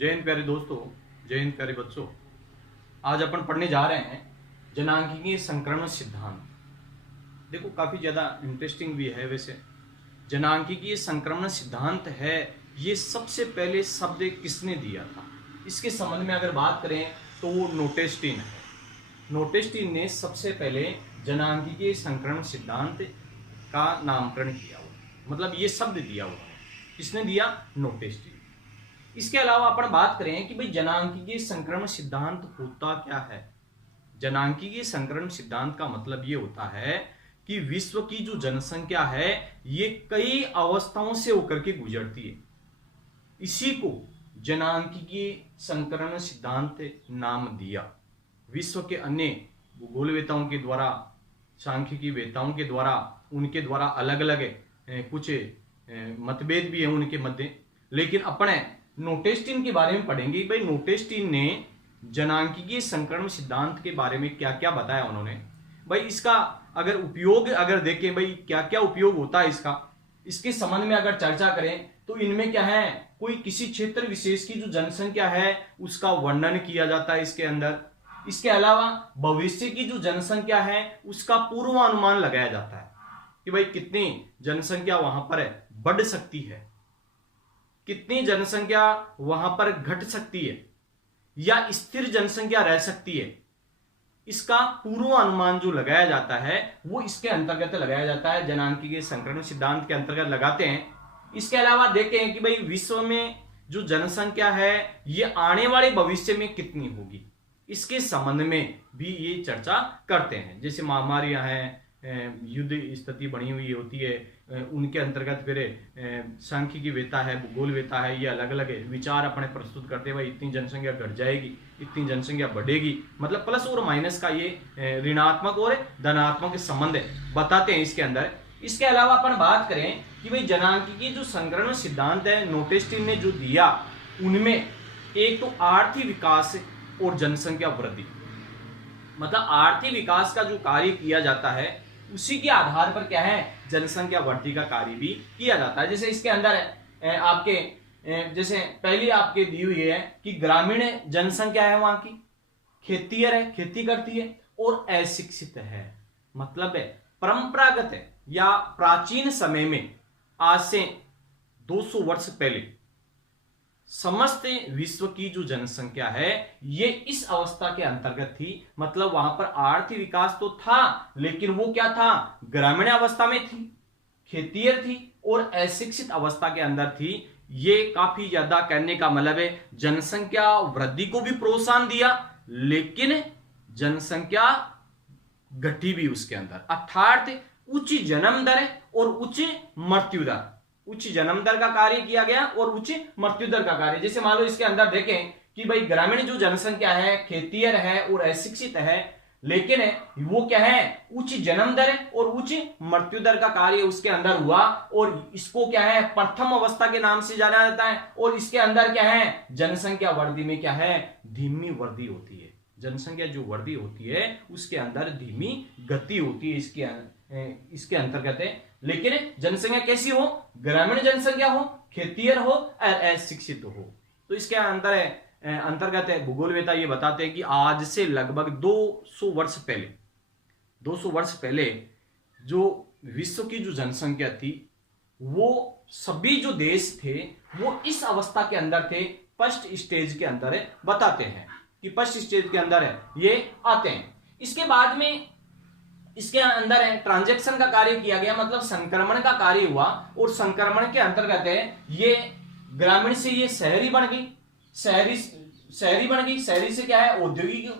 जय हिंद प्यारे दोस्तों, जय हिंद प्यारे बच्चों। आज अपन पढ़ने जा रहे हैं जनांकीय संक्रमण सिद्धांत। देखो काफी ज्यादा इंटरेस्टिंग भी है। वैसे जनांकीय संक्रमण सिद्धांत है, ये सबसे पहले शब्द किसने दिया था इसके संबंध में अगर बात करें तो वो नोटेस्टीन है। नोटेस्टीन ने सबसे पहले जनांकीय संक्रमण सिद्धांत का नामकरण किया हुआ, मतलब ये शब्द दिया हुआ है। किसने दिया? नोटेस्टीन। इसके अलावा अपन बात करें कि भाई जनांकीय संक्रमण सिद्धांत होता क्या है। जनांकीय संक्रमण सिद्धांत का मतलब ये होता है कि विश्व की जो जनसंख्या है ये कई अवस्थाओं से होकर के गुजरती है। इसी को जनांकीय संक्रमण सिद्धांत नाम दिया। विश्व के अन्य भूगोलवेताओं के द्वारा, सांख्यिकी वेताओं के द्वारा, उनके द्वारा अलग अलग कुछ मतभेद भी है उनके मध्य, लेकिन अपने नोटेस्टीन के बारे में पढ़ेंगे। भाई नोटेस्टीन ने जनांकीय संक्रमण सिद्धांत के बारे में क्या क्या बताया उन्होंने। भाई इसका अगर उपयोग अगर देखें, भाई क्या क्या उपयोग होता है इसके संबंध में अगर चर्चा करें तो इनमें क्या है, कोई किसी क्षेत्र विशेष की जो जनसंख्या है उसका वर्णन किया जाता है इसके अंदर। इसके अलावा भविष्य की जो जनसंख्या है उसका पूर्वानुमान लगाया जाता है कि भाई कितनी जनसंख्या वहां पर बढ़ सकती है, कितनी जनसंख्या वहां पर घट सकती है या स्थिर जनसंख्या रह सकती है। इसका पूर्वानुमान जो लगाया जाता है वो इसके अंतर्गत लगाया जाता है, जनांकीय संक्रमण सिद्धांत के अंतर्गत लगाते हैं। इसके अलावा देखें कि भाई विश्व में जो जनसंख्या है ये आने वाले भविष्य में कितनी होगी, इसके संबंध में भी ये चर्चा करते हैं। जैसे महामारियां हैं, युद्ध स्थिति बनी हुई होती है, उनके अंतर्गत फिर सांख्यिकी वेता है, भूगोल वेता है, ये अलग अलग विचार अपने प्रस्तुत करते हुए इतनी जनसंख्या घट जाएगी, इतनी जनसंख्या बढ़ेगी, मतलब प्लस और माइनस का ये ऋणात्मक और धनात्मक संबंध बताते हैं इसके अंदर। इसके अलावा अपन बात करें कि भाई जनांकीय जो संक्रमण सिद्धांत है नोटेस्टीन ने जो दिया, उनमें एक तो आर्थिक विकास और जनसंख्या वृद्धि, मतलब आर्थिक विकास का जो कार्य किया जाता है उसी के आधार पर क्या है, जनसंख्या वृद्धि का कार्य भी किया जाता है। जैसे इसके अंदर है आपके जैसे पहली आपके दी हुई है कि ग्रामीण जनसंख्या है वहां की, खेतीयर है, खेती करती है, और अशिक्षित है, मतलब है परंपरागत है या प्राचीन समय में आज से 200 वर्ष पहले समस्त विश्व की जो जनसंख्या है ये इस अवस्था के अंतर्गत थी। मतलब वहां पर आर्थिक विकास तो था लेकिन वो क्या था, ग्रामीण अवस्था में थी, खेतीयर थी और अशिक्षित अवस्था के अंदर थी। ये काफी ज्यादा कहने का मतलब है जनसंख्या वृद्धि को भी प्रोत्साहन दिया लेकिन जनसंख्या घटी भी उसके अंदर, अर्थात उच्च जन्म दर और उच्च मृत्यु दर, उच्च जन्म दर का कार्य किया गया और उच्च मृत्यु दर का कार्य। जैसे मान लो इसके अंदर देखें कि भाई ग्रामीण जो जनसंख्या है खेतीयर है और अशिक्षित है, लेकिन वो क्या है, उच्च जन्म दर और उच्च मृत्यु दर का कार्य उसके अंदर हुआ, और इसको क्या है प्रथम अवस्था के नाम से जाना जाता है। और इसके अंदर क्या है, जनसंख्या वृद्धि में क्या है, धीमी वृद्धि होती है। जनसंख्या जो वृद्धि होती है उसके अंदर धीमी गति होती है इसके अंतर्गत है। लेकिन जनसंख्या कैसी हो, ग्रामीण जनसंख्या हो, खेतीयर हो, अशिक्षित हो। तो इसके अंतर्गत है भूगोलवेता ये बताते हैं कि आज से लगभग 200 वर्ष पहले जो विश्व की जो जनसंख्या थी वो सभी जो देश थे वो इस अवस्था के अंदर थे, फर्स्ट स्टेज के अंदर बताते हैं कि फर्स्ट स्टेज के अंदर है ये आते हैं। इसके बाद में इसके अंदर है ट्रांजैक्शन का कार्य किया गया, मतलब संक्रमण का कार्य हुआ, और संक्रमण के अंतर्गत है ये ग्रामीण से ये शहरी बन गई, शहरी से क्या है औद्योगिक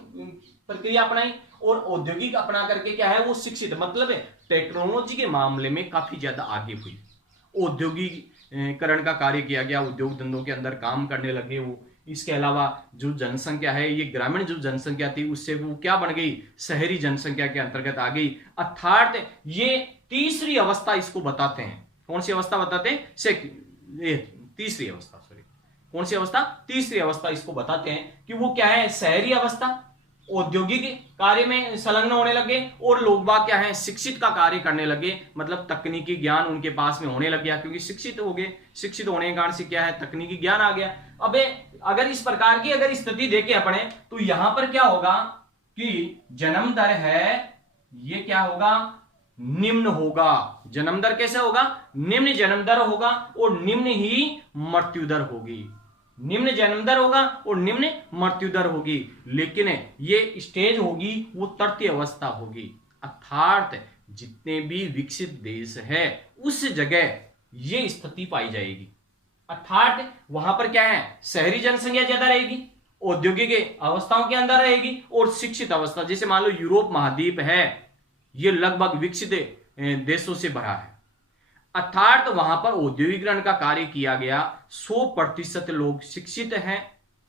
प्रक्रिया अपनाई, और औद्योगिक अपना करके क्या है वो शिक्षित, मतलब टेक्नोलॉजी के मामले में काफी ज्यादा आगे हुई, औद्योगिकरण का कार्य किया गया, उद्योग धंधों के अंदर काम करने लगे वो। इसके अलावा जो जनसंख्या है ये ग्रामीण जो जनसंख्या थी उससे वो क्या बन गई, शहरी जनसंख्या के अंतर्गत आ गई, अर्थात ये तीसरी अवस्था इसको बताते हैं। कौन सी अवस्था बताते हैं, तीसरी अवस्था, सॉरी कौन सी अवस्था, तीसरी अवस्था इसको बताते हैं कि वो क्या है, शहरी अवस्था, औद्योगिक कार्य में संलग्न होने लगे और लोग बाग क्या है शिक्षित का कार्य करने लगे, मतलब तकनीकी ज्ञान उनके पास में होने लग गया क्योंकि शिक्षित हो गए। शिक्षित होने के कारण से क्या है तकनीकी ज्ञान आ गया। अबे अगर इस प्रकार की अगर स्थिति देखें अपने, तो यहां पर क्या होगा कि जन्म दर है ये क्या होगा, निम्न होगा। जन्म दर कैसे होगा, निम्न जन्म दर होगा और निम्न ही मृत्यु दर होगी। निम्न जन्म दर होगा और निम्न मृत्यु दर होगी, लेकिन ये स्टेज होगी वो तृतीय अवस्था होगी। अर्थात जितने भी विकसित देश है उस जगह ये स्थिति पाई जाएगी। अर्थात वहां पर क्या है, शहरी जनसंख्या ज्यादा रहेगी, औद्योगिक अवस्थाओं के अंदर रहेगी, और शिक्षित अवस्था, जैसे मान लो यूरोप महाद्वीप है, ये लगभग विकसित देशों से भरा है। अर्थात वहां पर औद्योगिकरण का कार्य किया गया, 100% लोग शिक्षित हैं,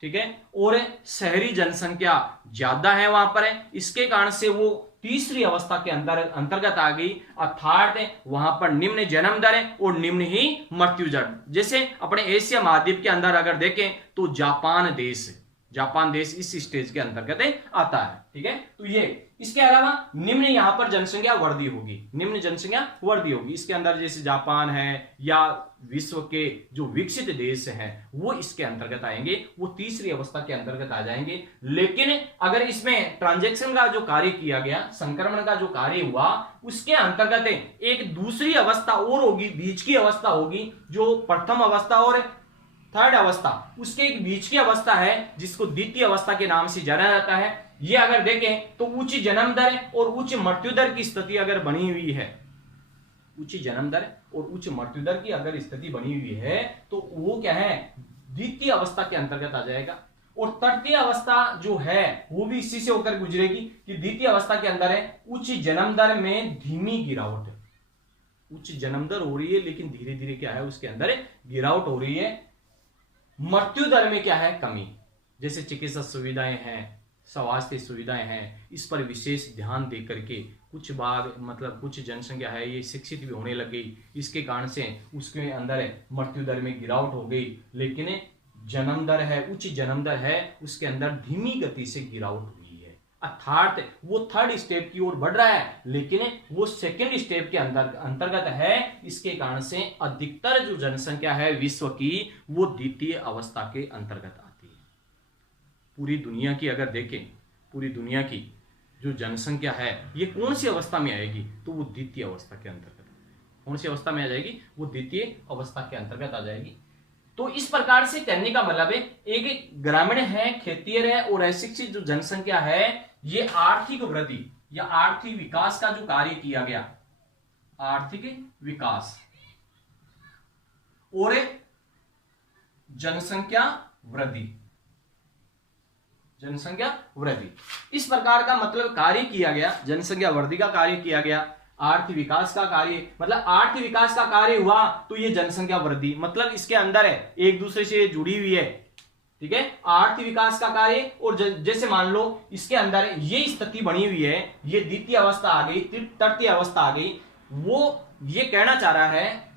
ठीक है, और शहरी जनसंख्या ज्यादा है वहां पर है। इसके कारण से वो तीसरी अवस्था के अंतर्गत आ गई। अर्थात वहां पर निम्न जन्म दर है और निम्न ही मृत्यु दर। जैसे अपने एशिया महाद्वीप के अंदर अगर देखें तो जापान देश इस स्टेज के अंतर्गत आता है, ठीक है। तो ये इसके अलावा निम्न यहां पर जनसंख्या वृद्धि होगी, निम्न जनसंख्या वृद्धि होगी। इसके अंदर जैसे जापान है या विश्व के जो विकसित देश हैं वो इसके अंतर्गत आएंगे, वो तीसरी अवस्था के अंतर्गत आ जाएंगे। लेकिन अगर इसमें ट्रांजैक्शन का जो कार्य किया गया, संक्रमण का जो कार्य हुआ, उसके अंतर्गत एक दूसरी अवस्था और होगी, बीच की अवस्था होगी, जो प्रथम अवस्था और थर्ड अवस्था, उसके एक बीच की अवस्था है जिसको द्वितीय अवस्था के नाम से जाना जाता है। ये अगर देखें तो उच्च जन्म दर और उच्च मृत्यु दर की स्थिति अगर बनी हुई है, उच्च जन्म दर और उच्च मृत्यु दर की अगर स्थिति बनी हुई है तो वो क्या है, द्वितीय अवस्था के अंतर्गत आ जाएगा। और तृतीय अवस्था जो है वो भी इसी से होकर गुजरेगी कि द्वितीय अवस्था के अंदर है उच्च जन्म दर में धीमी गिरावट है। उच्च जन्म दर हो रही है लेकिन धीरे धीरे क्या है उसके अंदर गिरावट हो रही है। मृत्यु दर में क्या है, कमी। जैसे चिकित्सा सुविधाएं हैं, स्वास्थ्य सुविधाएं हैं, इस पर विशेष ध्यान दे करके कुछ भाग मतलब कुछ जनसंख्या है ये शिक्षित भी होने लग गई, इसके कारण से उसके अंदर मृत्यु दर में गिरावट हो गई। लेकिन जन्म दर है, उच्च जन्म दर है, उसके अंदर धीमी गति से गिरावट हुई है। अर्थात वो थर्ड स्टेप की ओर बढ़ रहा है लेकिन वो सेकेंड स्टेप के अंतर्गत है। इसके कारण से अधिकतर जो जनसंख्या है विश्व की वो द्वितीय अवस्था के अंतर्गत आती है। पूरी दुनिया की अगर देखें, पूरी दुनिया की जो जनसंख्या है ये कौन सी अवस्था में आएगी, तो वो द्वितीय अवस्था के अंतर्गत। कौन सी अवस्था में आ जाएगी, वो द्वितीय अवस्था के अंतर्गत आ जाएगी। तो इस प्रकार से कहने का मतलब है एक ग्रामीण है, खेतीहर है और अशिक्षित जो जनसंख्या है ये आर्थिक वृद्धि या आर्थिक विकास का जो कार्य किया गया, आर्थिक विकास और जनसंख्या वृद्धि, जनसंख्या वृद्धि, इस प्रकार का मतलब कार्य किया गया। जनसंख्या वृद्धि का कार्य किया गया, आर्थिक विकास का कार्य, मतलब आर्थिक विकास का कार्य हुआ तो ये जनसंख्या वृद्धि, मतलब इसके अंदर है एक दूसरे से जुड़ी हुई है, ठीक है। आर्थिक विकास का कार्य और जैसे मान लो इसके अंदर ये स्थिति बनी हुई है, ये द्वितीय अवस्था आ गई, तृतीय अवस्था आ गई। वो ये कहना चाह रहा है,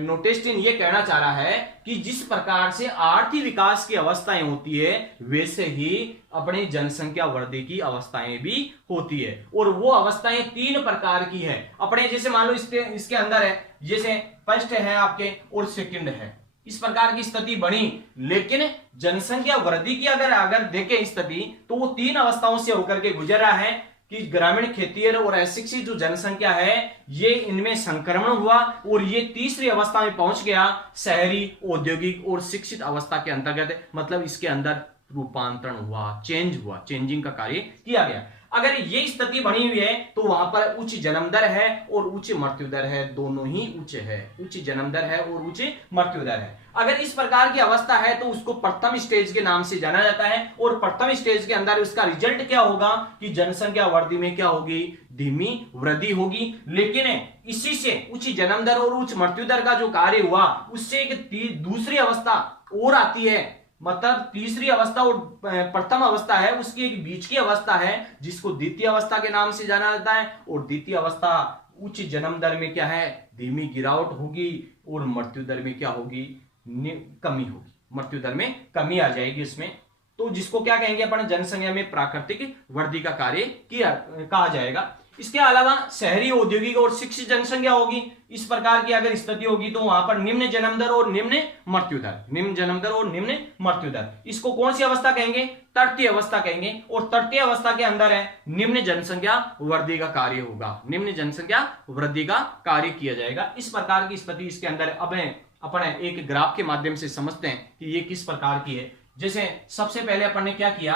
नोटेस्टिन ये कहना चाह रहा है कि जिस प्रकार से आर्थिक विकास की अवस्थाएं होती है वैसे ही अपनी जनसंख्या वृद्धि की अवस्थाएं भी होती है। और वो अवस्थाएं 3 प्रकार की है अपने, जैसे मान लो इसके अंदर है, जैसे फर्स्ट है आपके और सेकंड है, इस प्रकार की स्थिति बनी। लेकिन जनसंख्या वृद्धि की अगर देखें स्थिति तो वो 3 अवस्थाओं से होकर के गुजर रहा है कि ग्रामीण खेतीहर और अशिक्षित जो जनसंख्या है ये इनमें संक्रमण हुआ और ये तीसरी अवस्था में पहुंच गया, शहरी, औद्योगिक और शिक्षित अवस्था के अंतर्गत, मतलब इसके अंदर रूपांतरण हुआ, चेंजिंग का कार्य किया गया। अगर ये स्थिति बनी हुई है तो वहां पर उच्च जन्म दर है और उच्च मृत्यु दर है, दोनों ही उच्च है, उच्च जन्म दर है और उच्च मृत्यु दर है। अगर इस प्रकार की अवस्था है तो उसको प्रथम स्टेज के नाम से जाना जाता है। और प्रथम स्टेज के अंदर उसका रिजल्ट क्या होगा कि जनसंख्या वृद्धि में क्या होगी, धीमी वृद्धि होगी। लेकिन इसी से उच्च जन्म दर और उच्च मृत्यु दर का जो कार्य हुआ उससे एक दूसरी अवस्था और आती है, मतलब तीसरी अवस्था और प्रथम अवस्था है उसकी एक बीच की अवस्था है जिसको द्वितीय अवस्था के नाम से जाना जाता है। और द्वितीय अवस्था उच्च जन्म दर में क्या है, धीमी गिरावट होगी और मृत्यु दर में क्या होगी, कमी होगी, मृत्यु दर में कमी आ जाएगी इसमें। तो जिसको क्या कहेंगे अपन, जनसंख्या में प्राकृतिक वृद्धि का कार्य कहा जाएगा। इसके अलावा शहरी, औद्योगिक और शिक्षित जनसंख्या होगी। इस प्रकार की अगर स्थिति होगी तो वहां पर निम्न जन्म दर और निम्न मृत्यु दर, निम्न जन्म दर और निम्न मृत्यु दर, इसको कौन सी अवस्था कहेंगे? तृतीय अवस्था कहेंगे। और तृतीय अवस्था के अंदर है निम्न जनसंख्या वृद्धि का कार्य होगा, निम्न जनसंख्या वृद्धि का कार्य किया जाएगा। इस प्रकार की स्थिति इसके अंदर। अब अपन एक ग्राफ के माध्यम से समझते हैं कि ये किस प्रकार की है। जैसे सबसे पहले अपन ने क्या किया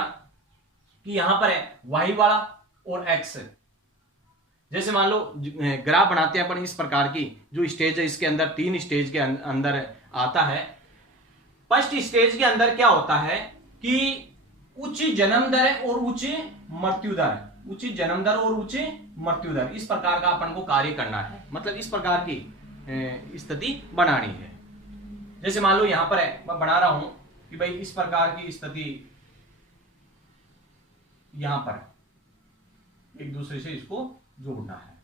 कि यहां पर है y वाला और x। जैसे मान लो ग्राफ बनाते हैं अपन इस प्रकार की, जो स्टेज है इसके अंदर 3 स्टेज के अंदर आता है। फर्स्ट स्टेज के अंदर क्या होता है कि उच्च जन्म दर और उच्च मृत्यु दर, उच्च जन्म दर और उच्च मृत्यु दर, इस प्रकार का अपन को कार्य करना है। मतलब इस प्रकार की स्थिति बनानी है। जैसे मान लो यहां पर है, मैं बना रहा हूं कि भाई इस प्रकार की स्थिति यहां पर एक दूसरे से इसको जोड़ना है।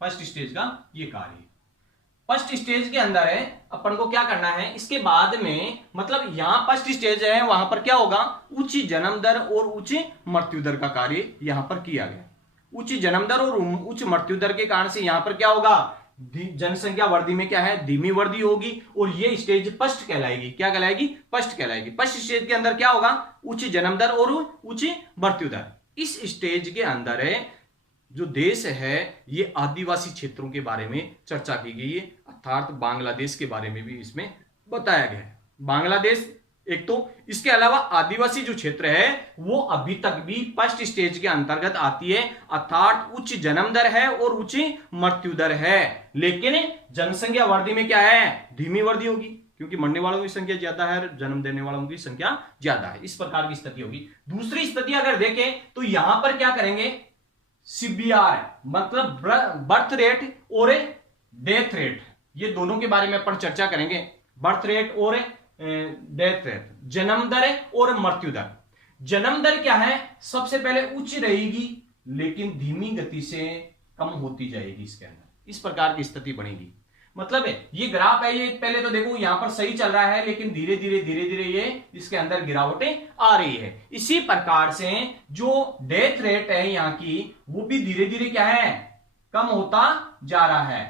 फर्स्ट स्टेज का ये कार्य। फर्स्ट स्टेज के अंदर है अपन को क्या करना है, इसके बाद में मतलब यहां फर्स्ट स्टेज है, वहां पर क्या होगा, उच्च जन्म दर और उच्च मृत्यु दर का कार्य यहां पर किया गया। उच्च जन्म दर और उच्च मृत्यु दर के कारण से यहां पर क्या होगा, जनसंख्या वृद्धि में क्या है, धीमी वृद्धि होगी। और ये स्टेज फर्स्ट कहलाएगी। क्या कहलाएगी? फर्स्ट कहलाएगी। फर्स्ट स्टेज के अंदर क्या होगा, उच्च जन्म दर और उच्च मृत्यु दर। इस स्टेज के अंदर है जो देश है ये आदिवासी क्षेत्रों के बारे में चर्चा की गई है, अर्थात बांग्लादेश के बारे में भी इसमें बताया गया है। बांग्लादेश एक तो, इसके अलावा आदिवासी जो क्षेत्र है वो अभी तक भी फर्स्ट स्टेज के अंतर्गत आती है, अर्थात उच्च जन्म दर है और उच्च मृत्यु दर है। लेकिन जनसंख्या वृद्धि में क्या है, धीमी वृद्धि होगी, क्योंकि मरने वालों की संख्या ज्यादा है, जन्म देने वालों की संख्या ज्यादा है। इस प्रकार की स्थिति होगी। दूसरी स्थिति अगर देखें तो यहां पर क्या करेंगे, CBR मतलब बर्थ रेट और डेथ रेट, ये दोनों के बारे में अपन चर्चा करेंगे। बर्थ रेट और डेथ रेट, जन्म दर और मृत्यु दर। जन्म दर क्या है, सबसे पहले उच्च रहेगी लेकिन धीमी गति से कम होती जाएगी इसके अंदर। इस प्रकार की स्थिति बनेगी। मतलब है ये ग्राफ है, ये पहले तो देखो यहां पर सही चल रहा है, लेकिन धीरे धीरे ये इसके अंदर गिरावटें आ रही है। इसी प्रकार से जो डेथ रेट है यहां की, वो भी धीरे धीरे क्या है, कम होता जा रहा है।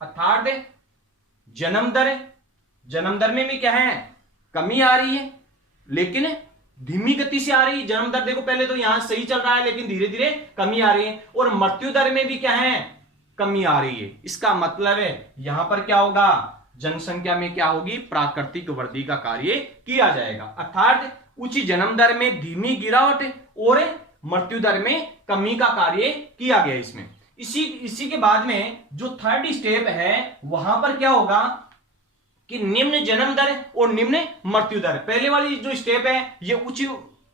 अर्थात जन्म दर में भी क्या है, कमी आ रही है, लेकिन धीमी गति से आ रही है। जन्म दर देखो पहले तो यहां सही चल रहा है, लेकिन धीरे धीरे कमी आ रही है। और मृत्यु दर में भी क्या है, कमी आ रही है। इसका मतलब है यहां पर क्या होगा, जनसंख्या में क्या होगी, प्राकृतिक वृद्धि का कार्य किया जाएगा। अर्थात उच्च जन्म दर में धीमी गिरावट और मृत्यु दर में कमी का कार्य किया गया इसमें। इसी के बाद में जो थर्ड स्टेप है वहां पर क्या होगा कि निम्न जन्म दर और निम्न मृत्यु दर। पहले वाली जो स्टेप है ये उच्च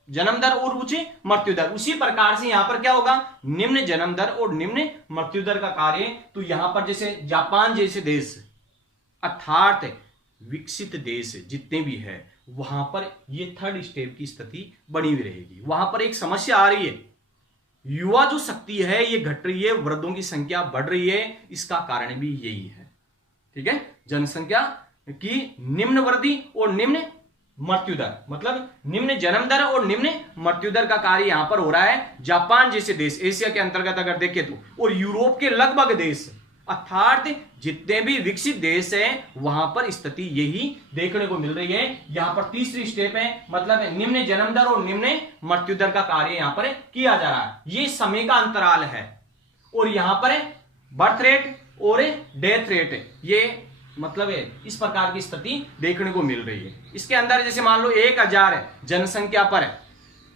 जन्म दर और उच्च मृत्यु दर। उसी प्रकार से यहां पर क्या होगा, निम्न जन्म दर और निम्न मृत्यु दर का कार्य। तो यहां पर जैसे जापान जैसे देश, अर्थात विकसित देश जितने भी है, वहां पर ये थर्ड स्टेप की स्थिति बनी हुई रहेगी। वहां पर एक समस्या आ रही है, युवा जो शक्ति है ये घट रही है, वृद्धों की संख्या बढ़ रही है। इसका कारण भी यही है। ठीक है, जनसंख्या की निम्न वृद्धि और निम्न मृत्यु दर, मतलब निम्न जन्म दर और निम्न मृत्यु दर का कार्य यहां पर हो रहा है। जापान जैसे देश, एशिया के अंतर्गत अगर देखें तो, और यूरोप के लगभग देश, अर्थात जितने भी विकसित देश हैं वहां पर स्थिति यही देखने को मिल रही है। यहां पर तीसरी स्टेप है, मतलब निम्न जन्म दर और निम्न मृत्यु दर का कार्य यहां पर किया जा रहा है। ये समय का अंतराल है। और यहां पर बर्थ रेट और डेथ रेट, ये मतलब है इस प्रकार की स्थिति देखने को मिल रही है। इसके अंदर जैसे मान लो 1000 जनसंख्या पर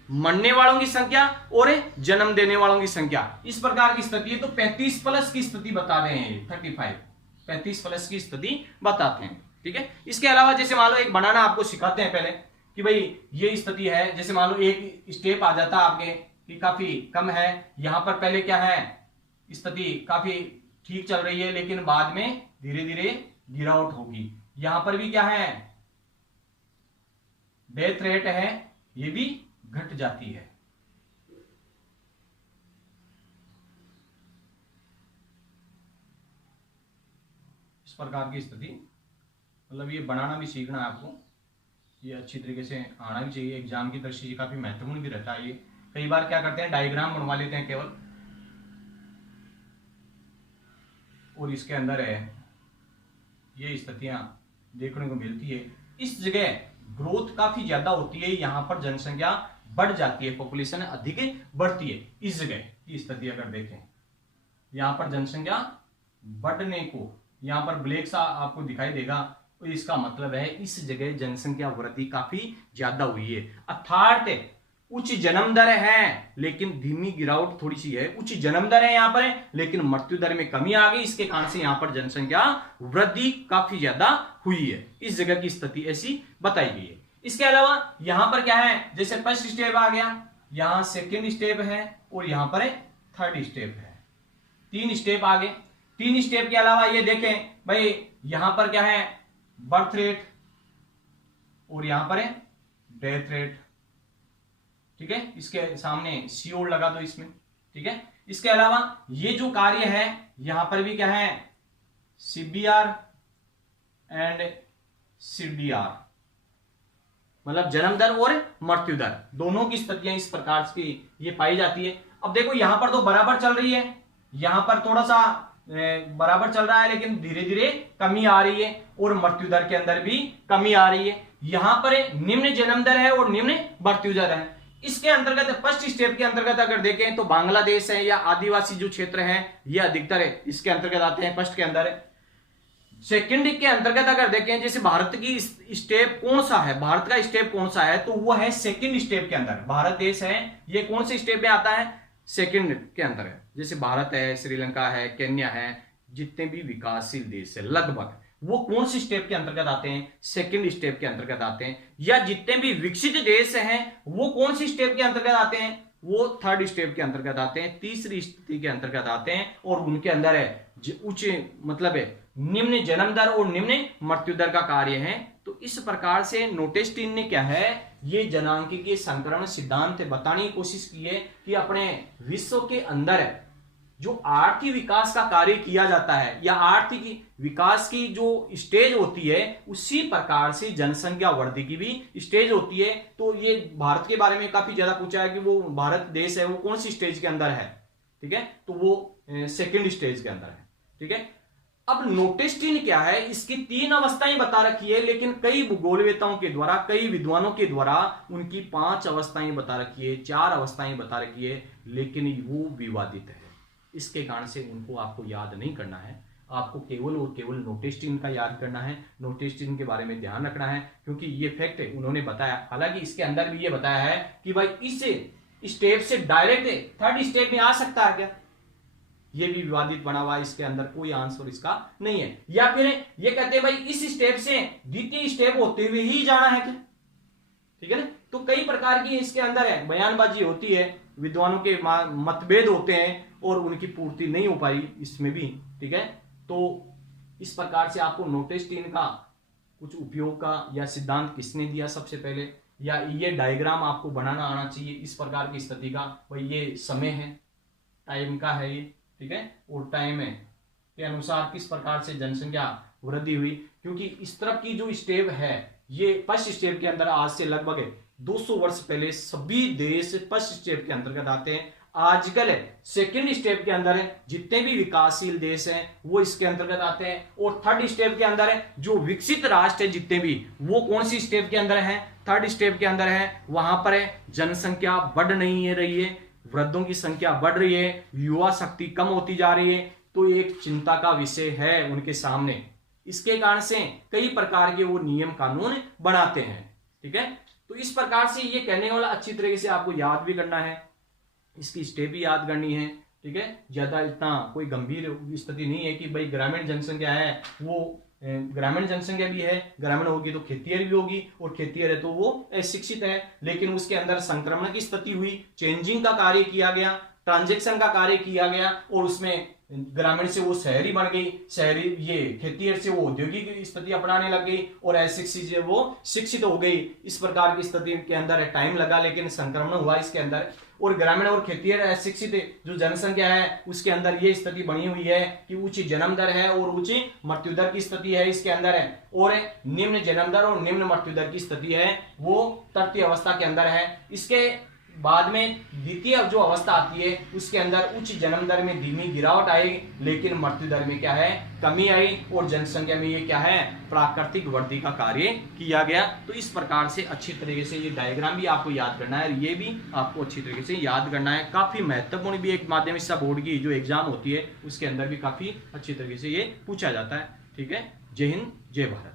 मरने वालों की संख्या और जन्म देने वालों की संख्या, इस प्रकार की स्थिति है। तो 35+ की स्थिति बता रहे हैं, 35+ की स्थिति बताते हैं। ठीक है, इसके अलावा जैसे मान लो एक बनाना आपको सिखाते हैं पहले कि भाई ये स्थिति है। जैसे मान लो एक स्टेप आ जाता है आपके कि काफी कम है, यहां पर पहले क्या है, स्थिति काफी ठीक चल रही है, लेकिन बाद में धीरे धीरे गिरावट होगी। यहां पर भी क्या है, डेथ रेट है, ये भी घट जाती है। इस प्रकार की स्थिति, मतलब ये बनाना भी सीखना है आपको, ये अच्छी तरीके से आना भी चाहिए। एग्जाम की दृष्टि से काफी महत्वपूर्ण भी रहता है ये। कई बार क्या करते हैं, डायग्राम बनवा लेते हैं केवल, और इसके अंदर है ये स्थितियां देखने को मिलती है। इस जगह ग्रोथ काफी ज्यादा होती है, यहां पर जनसंख्या बढ़ जाती है, पॉपुलेशन अधिक बढ़ती है। इस जगह की स्थिति अगर देखें, यहां पर जनसंख्या बढ़ने को, यहां पर ब्लैक सा आपको दिखाई देगा, तो इसका मतलब है इस जगह जनसंख्या वृद्धि काफी ज्यादा हुई है। अर्थात उच्च जन्म दर है लेकिन धीमी गिरावट थोड़ी सी है, उच्च जन्म दर है यहां पर लेकिन मृत्यु दर में कमी आ गई, इसके कारण से यहां पर जनसंख्या वृद्धि काफी ज्यादा हुई है। इस जगह की स्थिति ऐसी बताई गई है। इसके अलावा यहां पर क्या है, जैसे फर्स्ट स्टेप आ गया, यहां सेकेंड स्टेप है और यहां पर थर्ड स्टेप है, 3 स्टेप आ गए। 3 स्टेप के अलावा ये देखें भाई, यहां पर क्या है, बर्थ रेट और यहां पर है डेथ रेट, ठीक है, इसके सामने CO लगा दो इसमें, ठीक है। इसके अलावा ये जो कार्य है यहां पर भी क्या है, CBR एंड CDR, मतलब जन्म दर और मृत्यु दर, दोनों की स्थितियां इस प्रकार की ये पाई जाती है। अब देखो यहां पर तो बराबर चल रही है, यहां पर थोड़ा सा बराबर चल रहा है लेकिन धीरे धीरे कमी आ रही है, और मृत्यु दर के अंदर भी कमी आ रही है। यहां पर निम्न जन्म दर है और निम्न मृत्यु दर है। इसके अंतर्गत फर्स्ट स्टेप के अंतर्गत अगर देखें तो बांग्लादेश है या आदिवासी जो क्षेत्र है ये अधिकतर है, इसके अंतर्गत आते हैं, फर्स्ट के अंदर है। सेकंड के अंतर्गत अगर देखें, जैसे भारत की स्टेप कौन सा है, भारत का स्टेप कौन सा है, तो वो है सेकंड स्टेप के अंदर। भारत देश है ये कौन से स्टेप में आता है, सेकंड के अंदर है। जैसे भारत है, श्रीलंका है, केन्या है, जितने भी विकासशील देश है लगभग वो कौन सी स्टेप के अंतर्गत आते हैं, सेकंड स्टेप के अंतर्गत आते हैं। या जितने भी विकसित देश हैं वो कौन सी स्टेप के अंतर्गत आते हैं, वो थर्ड स्टेप के अंतर्गत आते हैं, तीसरी स्थिति के अंतर्गत आते हैं, और उनके अंदर है उच्च मतलब है निम्न जन्म दर और निम्न मृत्यु दर का कार्य है। तो इस प्रकार से नोटेस्टीन ने क्या है, ये जनांकीय संक्रमण सिद्धांत बताने की कोशिश की है कि अपने विश्व के अंदर जो आर्थिक विकास का कार्य किया जाता है या आर्थिक विकास की जो स्टेज होती है उसी प्रकार से जनसंख्या वृद्धि की भी स्टेज होती है। तो ये भारत के बारे में काफी ज्यादा पूछा है कि वो भारत देश है वो कौन सी स्टेज के अंदर है, ठीक है, तो वो सेकंड स्टेज के अंदर है, ठीक है। अब नोटेस्टीन क्या है, इसकी 3 अवस्थाएं बता रखी है, लेकिन कई भूगोलवेताओं के द्वारा, कई विद्वानों के द्वारा उनकी 5 अवस्थाएं बता रखी है, 4 अवस्थाएं बता रखी है, लेकिन वो विवादित है। इसके कारण से उनको आपको याद नहीं करना है, आपको केवल और केवल नोटेस्टीन का याद करना है, नोटेस्टीन के बारे में ध्यान रखना है, क्योंकि ये फैक्ट उन्होंने बताया। हालांकि इसके अंदर भी ये बताया है कि भाई इस स्टेप से डायरेक्ट थर्ड स्टेप में आ सकता है क्या, ये भी विवादित बना हुआ है, इसके अंदर कोई आंसर इसका नहीं है। या फिर ये कहते हैं भाई इस स्टेप से द्वितीय स्टेप होते हुए ही जाना है क्या, ठीक है ना। तो कई प्रकार की इसके अंदर है बयानबाजी होती है, विद्वानों के मतभेद होते हैं और उनकी पूर्ति नहीं हो पाई इसमें भी, ठीक है। तो इस प्रकार से आपको नोटेस्टीन का कुछ उपयोग का या सिद्धांत किसने दिया सबसे पहले, या ये डायग्राम आपको बनाना आना चाहिए इस प्रकार की स्थिति का, भाई ये समय है, टाइम का है ये, ठीक है, और टाइम है के अनुसार किस प्रकार से जनसंख्या वृद्धि हुई। क्योंकि इस तरफ की जो स्टेप है ये फर्स्ट स्टेप के अंदर आज से लगभग 200 वर्ष पहले सभी देश फर्स्ट स्टेप के अंतर्गत आते हैं। आजकल सेकंड स्टेप के अंदर है, जितने भी विकासशील देश हैं वो इसके अंतर्गत आते हैं, और थर्ड स्टेप के अंदर है जो विकसित राष्ट्र है जितने भी, वो कौन सी स्टेप के अंदर है, थर्ड स्टेप के अंदर है। वहां पर है जनसंख्या बढ़ नहीं है रही है, वृद्धों की संख्या बढ़ रही है, युवा शक्ति कम होती जा रही है, तो एक चिंता का विषय है उनके सामने। इसके कारण से कई प्रकार के वो नियम कानून बनाते हैं, ठीक है। तो इस प्रकार से ये कहने वाला अच्छी तरीके से आपको याद भी करना है, इसकी स्टेप भी याद करनी है, ठीक है। ज्यादा इतना कोई गंभीर स्थिति नहीं है कि भाई ग्रामीण जनसंख्या है वो ग्रामीण जनसंख्या भी है, ग्रामीण होगी तो खेतिहर भी होगी, और खेतिहर है तो वो शिक्षित है, लेकिन उसके अंदर संक्रमण की स्थिति हुई, चेंजिंग का कार्य किया गया, ट्रांजेक्शन का कार्य किया गया, और उसमें ग्रामीण से वो शहरी बन गई, शहरी ये खेतिहर से वो औद्योगिक स्थिति अपनाने लग गई, और अशिक्षित से वो शिक्षित हो गई। इस प्रकार की स्थिति के अंदर टाइम लगा लेकिन संक्रमण हुआ इसके अंदर, और ग्रामीण और खेतिहर अशिक्षित जो जनसंख्या है उसके अंदर ये स्थिति बनी हुई है कि उच्च जन्म दर है और उच्च मृत्यु दर की स्थिति है इसके अंदर है, और निम्न जन्म दर और निम्न मृत्यु दर की स्थिति है वो तृतीय अवस्था के अंदर है। इसके बाद में द्वितीय जो अवस्था आती है उसके अंदर उच्च जन्म दर में धीमी गिरावट आएगी, लेकिन मृत्यु दर में क्या है, कमी आई, और जनसंख्या में ये क्या है, प्राकृतिक वृद्धि का कार्य किया गया। तो इस प्रकार से अच्छी तरीके से ये डायग्राम भी आपको याद करना है, ये भी आपको अच्छी तरीके से याद करना है। काफी महत्वपूर्ण भी एक माध्यमिक शिक्षा बोर्ड की जो एग्जाम होती है उसके अंदर भी काफी अच्छी तरीके से ये पूछा जाता है। ठीक है, जय हिंद जय भारत।